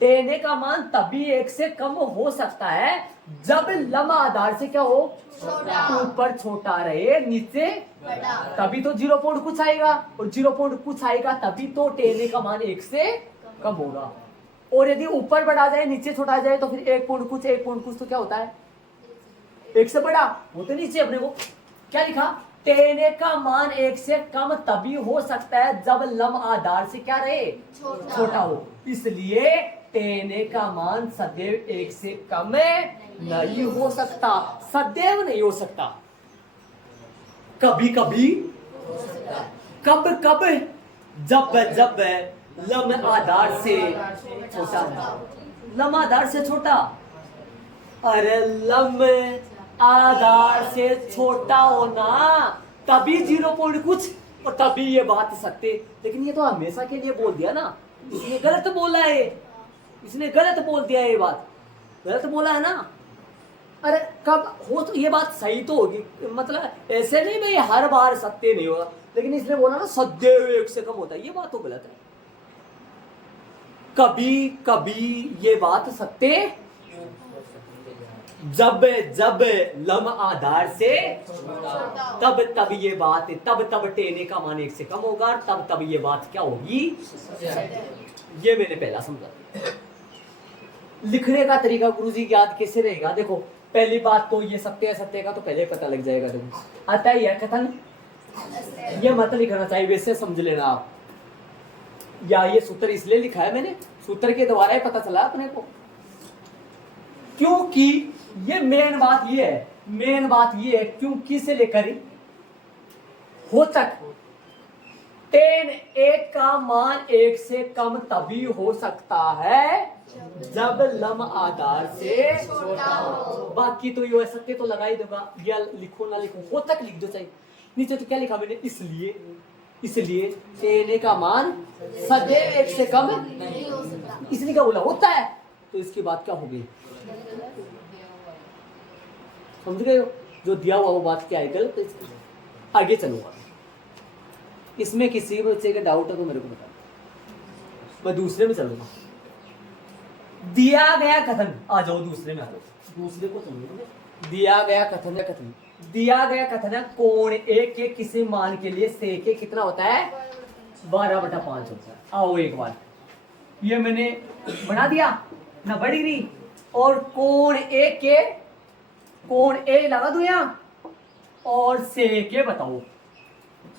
टेने का मान तभी 1 से कम हो सकता है जब लंब आधार से क्या हो, ऊपर छोटा रहे नीचे बड़ा, तभी तो 0 पॉइंट कुछ आएगा, और 0 पॉइंट कुछ आएगा तभी तो टेने का मान 1 से कम होगा। और यदि ऊपर बढ़ा जाए नीचे छोटा जाए तो फिर 1 पॉइंट कुछ, 1 पॉइंट कुछ तो क्या होता है, 1 से बड़ा। वो तो नीचे अपने को क्या लिखा, टेने का मान 1 से कम तभी हो सकता है जब लंब आधार से क्या रहे, छोटा हो। इसलिए टेने का मान सदैव 1 से कम नहीं हो सकता, सदैव नहीं हो सकता, कभी कभी हो सकता। कब कब, जब जब लंब आधार से छोटा, लंब आधार से छोटा, अरे लंब आधार से छोटा होना तभी 0 पॉइंट कुछ, और तभी ये बात सत्य। लेकिन ये तो हमेशा के लिए बोल दिया ना, इसने गलत बोला है, इसने गलत बोल दिया, ये बात गलत बोला है ना। अरे कब हो तो ये बात सही तो होगी, मतलब ऐसे नहीं भाई हर बार सत्य नहीं होगा, लेकिन इसने बोला ना सदैव एक से कम होता है, ये बात तो गलत है। कभी कभी ये बात सत्य, जब जब लम आधार से, तब तब ये बात, तब तब टेने का मान एक से कम होगा, तब तब ये बात क्या होगी, ये मैंने पहला समझा। लिखने का तरीका गुरुजी की याद कैसे रहेगा, देखो पहली बात तो ये सत्य है, सत्य का तो पहले पता लग जाएगा। देखो आता है यह कथन, ये मत लिखना चाहिए, वैसे समझ लेना आप, या ये सूत्र इसलिए लिखा है मैंने, सूत्र के द्वारा ही पता चला अपने को, क्योंकि ये मेन बात ये है, मेन बात ये है क्योंकि से लेकर हो तक टेन एक का मान एक से कम तभी हो सकता है जब लम आधार से छोटा हो। बाकी तो ये सत्य तो लगा ही दूंगा, या लिखो ना लिखो, हो तक लिख दो चाहिए। नीचे तो क्या लिखा मैंने, इसलिए, इसलिए टेन का मान सदैव एक से कम नहीं हो सकता, इसलिए क्या बोला होता है, तो इसकी बात क्या होगी, समझ गए हो, जो दिया हुआ वो बात क्या है गलत। आगे चलूंगा, इसमें किसी बच्चे का डाउट है तो मेरे को बता, मैं दूसरे में चलूंगा। दिया गया कथन, आ जाओ दूसरे में, आ जाओ दूसरे को समझो। दिया गया कथन है, कथन दिया गया कथन है, कोण एक के किसी मान के लिए से के कितना होता है, 12/5 होता है। आओ एक बार ये मैंने बना दिया ना, बड़ी डिग्री, और कोण एक के, कोण ए लगा दो यहाँ, और से के बताओ,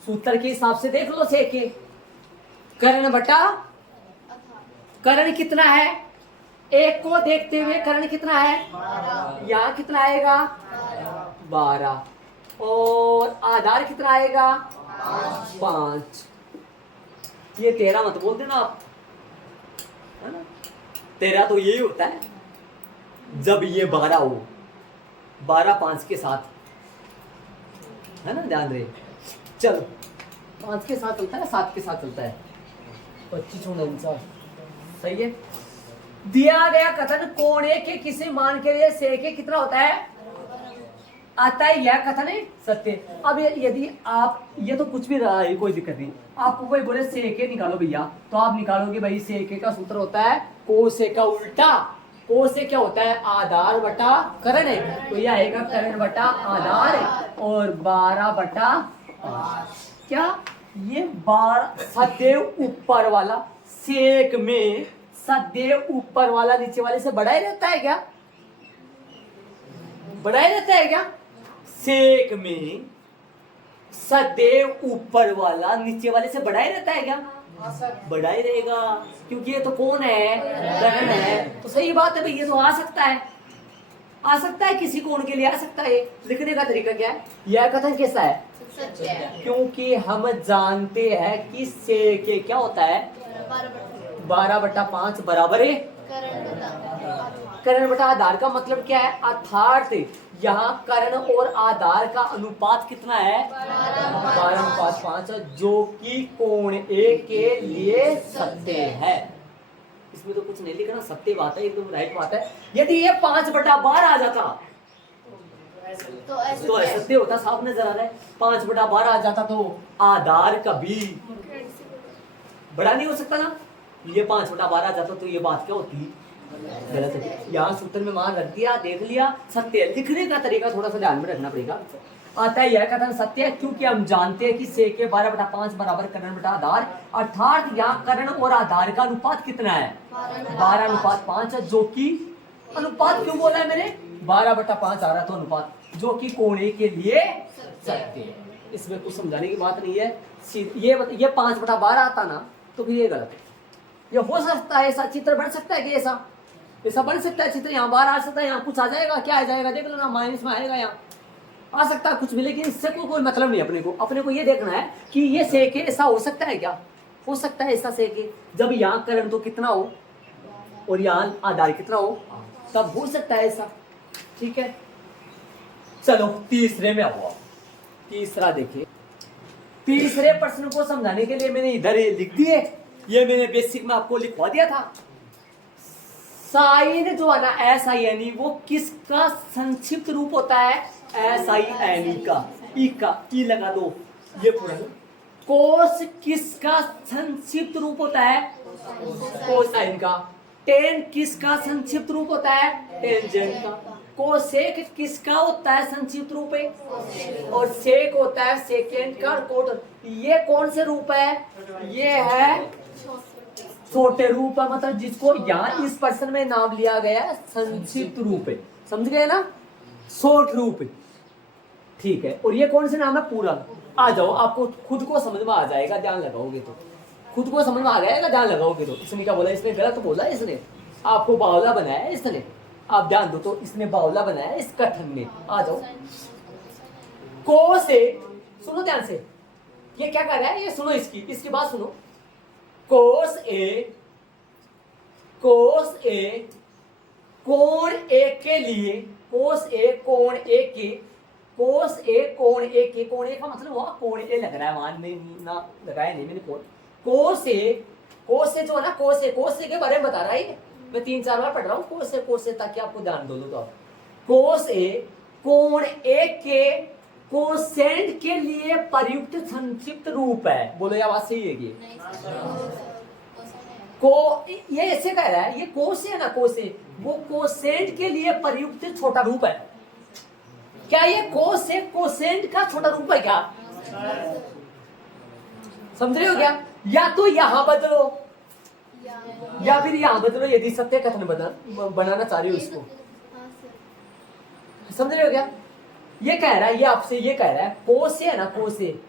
सूत्र के हिसाब से देख लो, से के कर्ण बटा कर्ण कितना है, एक को देखते हुए कर्ण कितना है, यहाँ कितना आएगा 12, और आधार कितना आएगा 5। ये 13 मत बोल देना आप, है ना, 13 तो यही होता है जब ये 12 हो, 12 5 के साथ, है ना, ध्यान रहे। चलो 5 के साथ चलता है, 7 के साथ चलता है, 25 49, सही है। दिया गया कथन कोण ए के किसी मान के लिए से के कितना होता है, आता है यह कथन है सत्य। अब यदि आप, ये तो कुछ भी रहा है कोई दिक्कत नहीं, आपको कोई बोले से के निकालो भैया, तो आप निकालोगे भाई, से के का सूत्र होता है को से का उल्टा, को से क्या होता है आधार बटा कर्ण है, तो यह आएगा कर्ण बटा आधार है, और 12/5। क्या ये 12 सदैव ऊपर वाला, सेक में सदैव ऊपर वाला नीचे वाले से बड़ा ही रहता है क्या, बड़ा ही रहता है क्या, सेक में सदैव ऊपर वाला नीचे वाले से बड़ा ही रहता है क्या, बड़ा ही रहेगा, क्योंकि ये तो कौन है, कर्ण है, तो सही बात है भाई, ये तो आ सकता है, आ सकता है, किसी कोण के लिए आ सकता है। लिखने का तरीका क्या है, यह कथन कैसा है, क्योंकि हम जानते हैं कि से के क्या होता है 12/5 बराबर है कर्ण बटा आधार का मतलब क्या है, अर्थात यहाँ कर्ण और आधार का अनुपात कितना है 12/5, जो कि कोण ए के लिए सत्य है। इसमें तो कुछ नहीं लिखना, सत्य बात है, एकदम राइट बात है। यदि ये 5/12 आ जाता तो असत्य होता, साफ नजर आ रहा है। 5/12 आ जाता तो आधार कभी बड़ा नहीं हो सकता ना, ये 5/12 आ जाता तो ये बात क्या होती, गलत है। यहाँ सूत्र में मान रख दिया, देख लिया, सत्य। लिखने का तरीका थोड़ा सा ध्यान में रखना पड़ेगा। आता है यह कथन सत्य है क्योंकि हम जानते हैं कि से के 12/5 बराबर कर्ण बटा आधार, अर्थात यहाँ कर्ण और आधार का अनुपात कितना है 12/5, जो कि अनुपात क्यों बोला है मैंने, 12/5 आ रहा तो अनुपात, जो कि कोण ए के लिए सत्य है। इसमें कुछ समझाने की बात नहीं है। ये 5/12 आता ना तो फिर ये गलत है। ये हो सकता है, ऐसा चित्र बन सकता है कि ऐसा बन सकता है चित्र, यहाँ बाहर आ सकता है, यहाँ कुछ आ जाएगा, क्या आ जाएगा देख लो ना, माइनस में आएगा, यहाँ आ सकता है कुछ भी, लेकिन इससे कोई मतलब नहीं। अपने को ये देखना है कि ये से के ऐसा हो सकता है क्या, हो सकता है ऐसा से के, जब यहाँ कर्ण तो कितना हो और यहाँ आधार कितना हो, तब हो सकता है ऐसा। ठीक है, चलो तीसरे में आओ। तीसरा देखिए, तीसरे प्रश्न को समझाने के लिए मैंने इधर ये लिख दिए, ये मैंने बेसिक में आपको लिखवा दिया था। साइन जो है ना एस आई एन ई, वो किसका संक्षिप्त रूप होता है? एस आई एन ई का, ई का ई लगा दो, ये पूरा। कोस किसका संक्षिप्त रूप होता है? कोसाइन का। टेन किसका संक्षिप्त रूप होता है? टेंजेंट का। कोसेक किसका होता है संक्षिप्त रूप है? और सेक होता है सेकेंड का। कोट ये कौन से रूप है? ये है छोटे रूप है, मतलब जिसको यहाँ इस प्रश्न में नाम लिया गया संक्षिप्त रूप है, समझ गए ना? शॉर्ट रूप है, ठीक है। और ये कौन से नाम है? पूरा। आ जाओ, आपको खुद को समझ में आ जाएगा, ध्यान लगाओगे तो खुद को समझ में आ जाएगा, ध्यान लगाओगे तो। इसने क्या बोला? इसने गलत बोला, इसने आपको बावला बनाया है, इसने। आप ध्यान दो तो इसने बावला बनाया है इस कथन में। आ जाओ, को से सुनो ध्यान से, ये क्या कर रहा है? ये सुनो, इसकी बात सुनो। कोस ए कोण ए के लिए, कोस ए कोण ए के, कोस ए कोण ए के, कोण ए का मतलब हुआ कोण ए लग रहा है, वहां नहीं ना लगाया नहीं मैंने कोण। कोस से जो है ना, कोस से के बारे में बता रहा है, मैं 3-4 बार पढ़ रहा हूँ कोस से, ताकि आपको ध्यान दो तो। कोस ए कोण ए के कोसेंट के लिए प्रयुक्त संक्षिप्त रूप है। बोलो, यह बात सही है कि को ये ऐसे कह रहा है, ये कोस है ना, कोसे वो कोसेंट के लिए प्रयुक्त छोटा रूप है। क्या ये कोस से कोसेंट का छोटा रूप है क्या? समझ रहे हो क्या? या तो यहां बदलो या फिर यहां बदलो, यदि सत्य कथन बनाना चाह रहे हो इसको। समझ रहे हो क्या? ये कह रहा है, ये आपसे ये कह रहा है, कोसे है ना, कोसे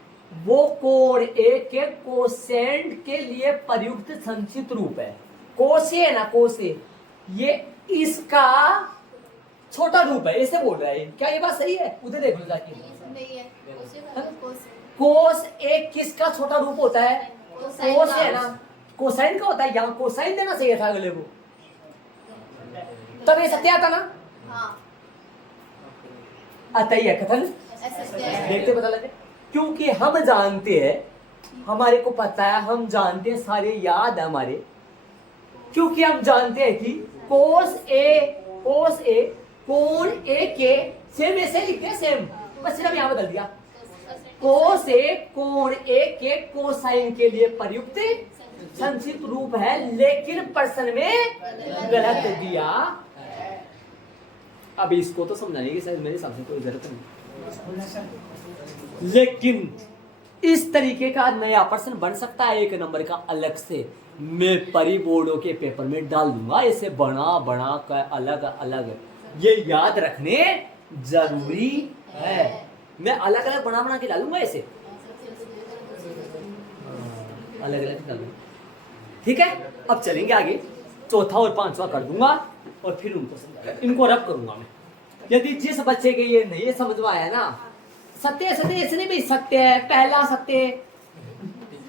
वो कोण ए के कोसेंट के लिए प्रयुक्त संक्षिप्त रूप है। कोसे है ना, कोसे ये इसका छोटा रूप है, ऐसे बोल रहा है। क्या ये बात सही है? उधर देख लो जाके। कोस ए किसका छोटा रूप होता है? कोस है ना, कोसाइन का होता है। यहाँ कोसाइन देना चाहिए था अगले को, तब ये सत्य आता ना। आता ही है कथन, देखते पता लगे। क्योंकि हम जानते हैं, हमारे को पता है, हम जानते हैं, सारे याद है हमारे। क्योंकि हम जानते हैं कि कोस ए कोण ए के सेम ऐसे लिखते हैं, सेम, बस सिर्फ यहां बदल दिया। कोस ए कोण ए के कोसाइन के लिए प्रयुक्त संक्षिप्त रूप है, लेकिन प्रश्न में गलत दिया। अब इसको तो समझाने की शायद मेरे हिसाब से कोई जरूरत नहीं, लेकिन इस तरीके का नया प्रश्न बन सकता है 1 नंबर का अलग से। मैं परी बोर्डों के पेपर में डाल दूंगा, ऐसे बना कर अलग अलग, ये याद रखने जरूरी है। मैं अलग अलग बना के डालूंगा, ऐसे अलग अलग डालूंगा, ठीक है। अब चलेंगे आगे, चौथा और 5वां कर दूंगा और फिर इनको रब करूंगा मैं। यदि जिस बच्चे के ये नहीं समझ में आया ना, सत्य ऐसे नहीं भाई, सत्य है पहला सत्य।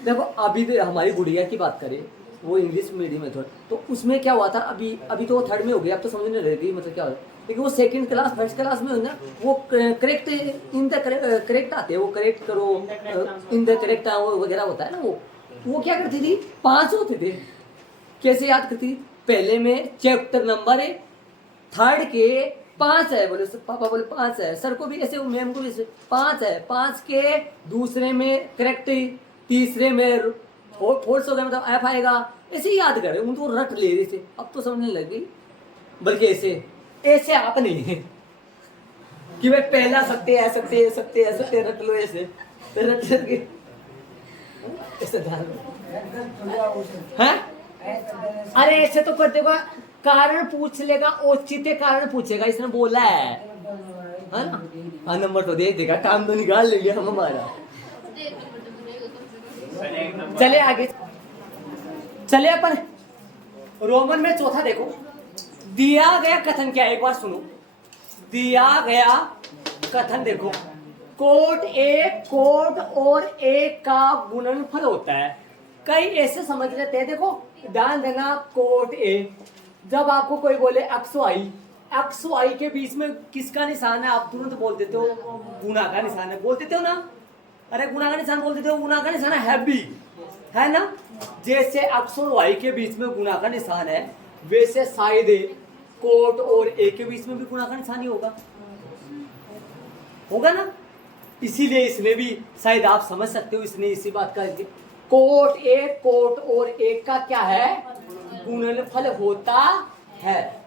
देखो अभी तो हमारी गुड़िया की बात करें, वो इंग्लिश मीडियम में थोड़ा, तो उसमें क्या हुआ था, अभी तो वो 3rd में हो गई, अब तो समझने लगेगी मतलब क्या हो, लेकिन वो 2nd क्लास 1st क्लास में हो ना, वो करेक्ट इन द करेक्ट आते हैं, वो करेक्ट करो इन द करेक्ट वगैरह होता है ना। वो क्या करती थी, 5 होते थे। कैसे याद करती? पहले में चैप्टर नंबर 3rd के 5 है, बोले पापा बोले 5 है, सर को भी ऐसे, मैम को भी ऐसे 5 है, 5 के दूसरे में करेक्ट, तीसरे में फोर्स हो गया मतलब एफ आएगा, ऐसे ही याद करे, उनको रट ले रहे थे। अब तो समझने लग गई, बल्कि ऐसे आप नहीं है कि भाई पहला सत्य है, सत्य रट लो, ऐसे रट के ऐसे हाँ? अरे ऐसे तो कर देगा, कारण पूछ लेगा, औचित्य कारण पूछेगा, इसने बोला है ना। हाँ, नंबर तो दे देगा, काम तो निकाल लेंगे हम हमारा। चले आगे, चले अपन रोमन में चौथा देखो। दिया गया कथन क्या है, एक बार सुनो। दिया गया कथन देखो, कोट और ए का गुणनफल होता है। कई ऐसे समझ लेते हैं, देखो ध्यान देना, कोट ए, जब आपको कोई बोले एक्स वाई के बीच में किसका निशान है, आप तुरंत बोल देते हो गुणा का निशान है, बोल देते हो ना। अरे गुणा का निशान बोल देते हो, गुणा का निशान है भी, है ना। जैसे x और y के बीच में गुणा का निशान है, वैसे शायद कोट और a के बीच में भी गुणा का निशान ही होगा ना। इसीलिए इसने भी, शायद आप समझ सकते हो, इसने इसी बात का कोट और एक का क्या है, गुणनफल होता है।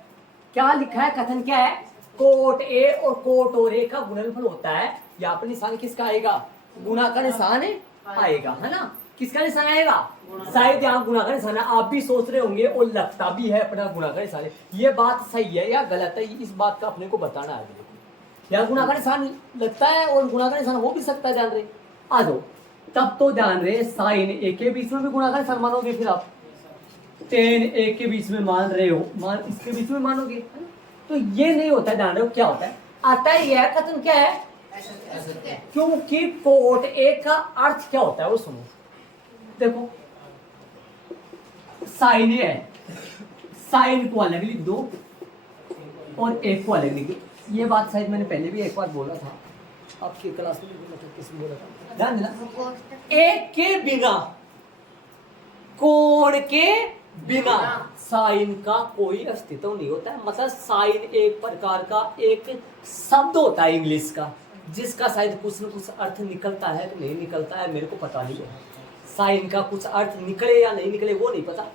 क्या लिखा है, कथन क्या है, कोट ए और कोट और ए का गुणनफल होता है। यहाँ पर निशान किसका आएगा, गुणा का निशान आएगा, है ना। किसका निशान आएगा, शायद यहाँ गुणा का निशान है। आप भी सोच रहे होंगे और लगता भी है अपना गुणा का निशान है। ये बात सही है या गलत है, इस बात का अपने को बताना है। यहाँ गुणा का निशान लगता है और गुणा का निशान हो भी सकता है, जान रहे। आ जाओ, तब तो ध्यान रहे, साइन ए के बीच में भी गुणा का निशान मानोगे, फिर आप टेन ए के बीच में मान रहे हो, इसके बीच में मानोगे, तो ये नहीं होता है। ध्यान रहे हो क्या होता है, आता है यह कथन क्या है, क्योंकि कोट ए का अर्थ क्या होता है वो सुनो। देखो साइन ए है, साइन को अलग लिख दो और एक को अलग लिख दो। ये बात शायद मैंने पहले भी एक बार बोला था आपकी क्लास में, किसी बोला था, ध्यान देना। एक के बिना, कोण के बिना साइन का कोई अस्तित्व नहीं होता है। मतलब साइन एक प्रकार का एक शब्द होता है इंग्लिश का, जिसका शायद कुछ न कुछ अर्थ निकलता है कि नहीं निकलता है, मेरे को पता नहीं है। साइन का कुछ अर्थ निकले या नहीं निकले वो नहीं पता,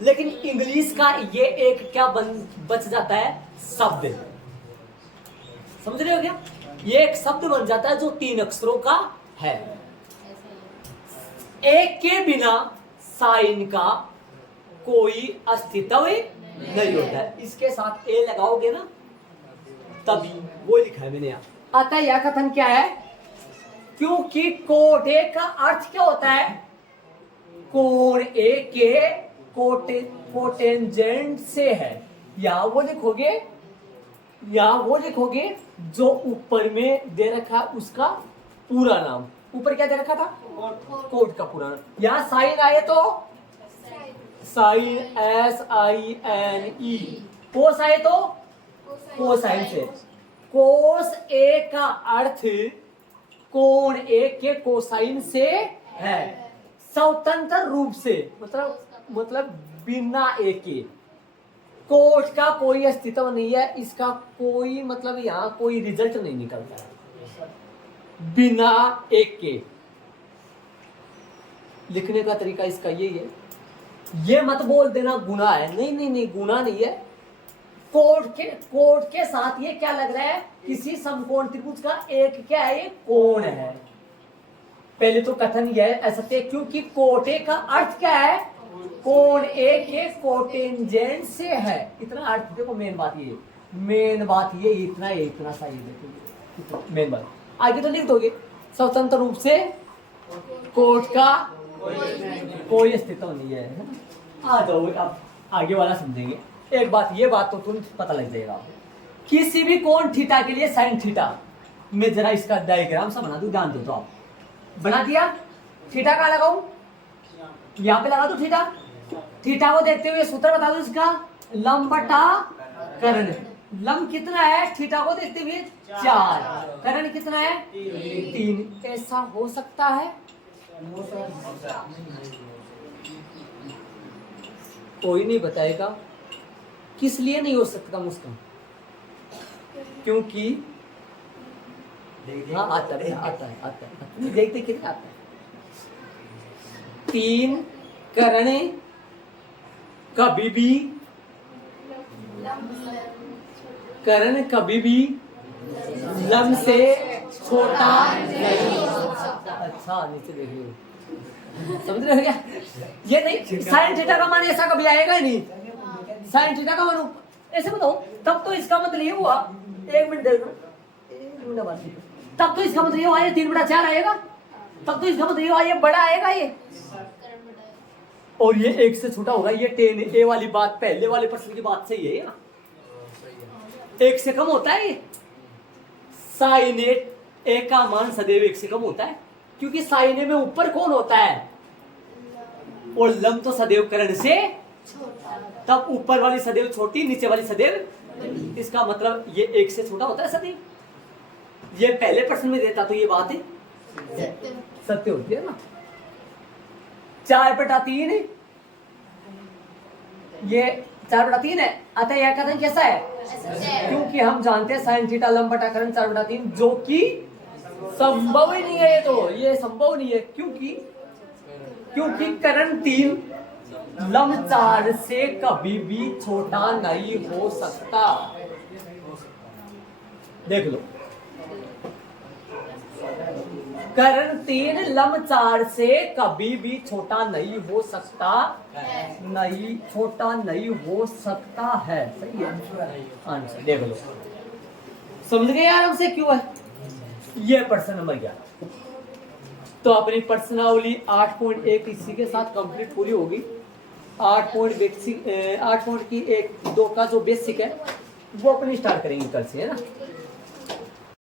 लेकिन इंग्लिश का ये एक क्या बच जाता है, शब्द। समझ रहे हो क्या, ये एक शब्द बन जाता है जो 3 अक्षरों का है। एक के बिना साइन का कोई अस्तित्व नहीं होता है। इसके साथ ए लगाओगे ना, तभी वो लिखा है मैंने यहाँ। आता यह कथन क्या है, क्योंकि कोट ए का अर्थ क्या होता है, कोण ए के कोटेंजेंट से है। या वो लिखोगे जो ऊपर में दे रखा उसका पूरा नाम। ऊपर क्या दे रखा था, कोट का पूरा नाम। यहाँ साइन आए तो साइन SINE, कोस आए तो कोसाइन से। कोस ए का अर्थ कोण ए के कोसाइन से है, स्वतंत्र रूप से, मतलब बिना ए के। कोट का कोई अस्तित्व नहीं है, इसका कोई मतलब यहाँ कोई रिजल्ट नहीं निकलता है बिना एक के। लिखने का तरीका इसका यही है। ये मत बोल देना गुना है, नहीं गुना नहीं है। कोट के साथ ये क्या लग रहा है, किसी समकोण त्रिभुज का एक क्या है, ये कोण है। पहले तो कथन यह है असत्य, क्योंकि कोट ए का अर्थ क्या है, कोण ए के कोटेंजेंट से है। इतना अर्थ देखो, मेन बात ये इतना सा ये देखो मेन बात। आगे तो लिख दोगे स्वतंत्र रूप से कोट का कोई अस्तित्व नहीं है। आ जाओ अब आगे वाला समझेंगे। एक बात, ये बात तो तुरंत पता लग जाएगा। किसी भी कोण थीटा के लिए साइन थीटा, मैं जरा इसका डायग्राम सा बना दूं, ध्यान दो। तो आप बना दिया, थीटा का लगाऊं, यहाँ पे लगा दो थीटा। थीटा को देखते हुए सूत्र बता दो इसका, लंब बटा कर्ण। लंब कितना है थीटा को देखते हुए 4, कर्ण कितना है 3। ऐसा हो सकता है, कोई नहीं बताएगा किस लिए नहीं हो सकता मुस्कान, क्योंकि हाँ आता है देखते कितना आता है। 3 कर्ण कभी भी लंब से छोटा नहीं। अच्छा नीचे देखिए, समझ रहे हो क्या? ये नहीं, साइन थीटा का मान ऐसा कभी आएगा ही नहीं। साइन थीटा का मान ऐसे बताओ, तब तो इसका मतलब ये हुआ, 1 मिनट देखो, 1 मिनट बाद, तब तो इसका मतलब ये हुआ ये 3/4 आएगा। तब तो इसका मतलब ये हुआ ये बड़ा आएगा ये, और ये 1 से छोटा होगा। ये 10 ए वाली बात, पहले वाले प्रश्न की बात सही है ना, 1 से कम होता है। साइन ए का मान सदैव 1 से कम होता है, क्योंकि साइन ए में ऊपर कौन होता है, और लंब तो सदैव कर्ण से, तब ऊपर वाली सदैव छोटी, नीचे वाली सदैव। इसका मतलब ये 1 से छोटा होता है सदैव। ये पहले प्रश्न में देता तो ये बात है, सत्य होती है ना। 4/3 ये 4/3 है, अतः यह कथन कैसा है? क्योंकि हम जानते हैं साइन थीटा लंब बटा करण 4/3, जो कि संभव ही नहीं है। ये संभव नहीं है, क्योंकि करण 3 लंब 4 से कभी भी छोटा नहीं हो सकता। देख लो, करण 3 लंब 4 से कभी भी छोटा नहीं हो सकता, नहीं छोटा नहीं हो सकता है। सही है आंसर। देख लो, समझ गए यार हमसे क्यों है। ये प्रश्न नंबर 11। तो अपनी प्रश्नावली 8.1 इसी के साथ कंप्लीट पूरी होगी। 8 पॉइंट की 1-2 का जो बेसिक है वो अपनी स्टार्ट करेंगे कल से, है ना।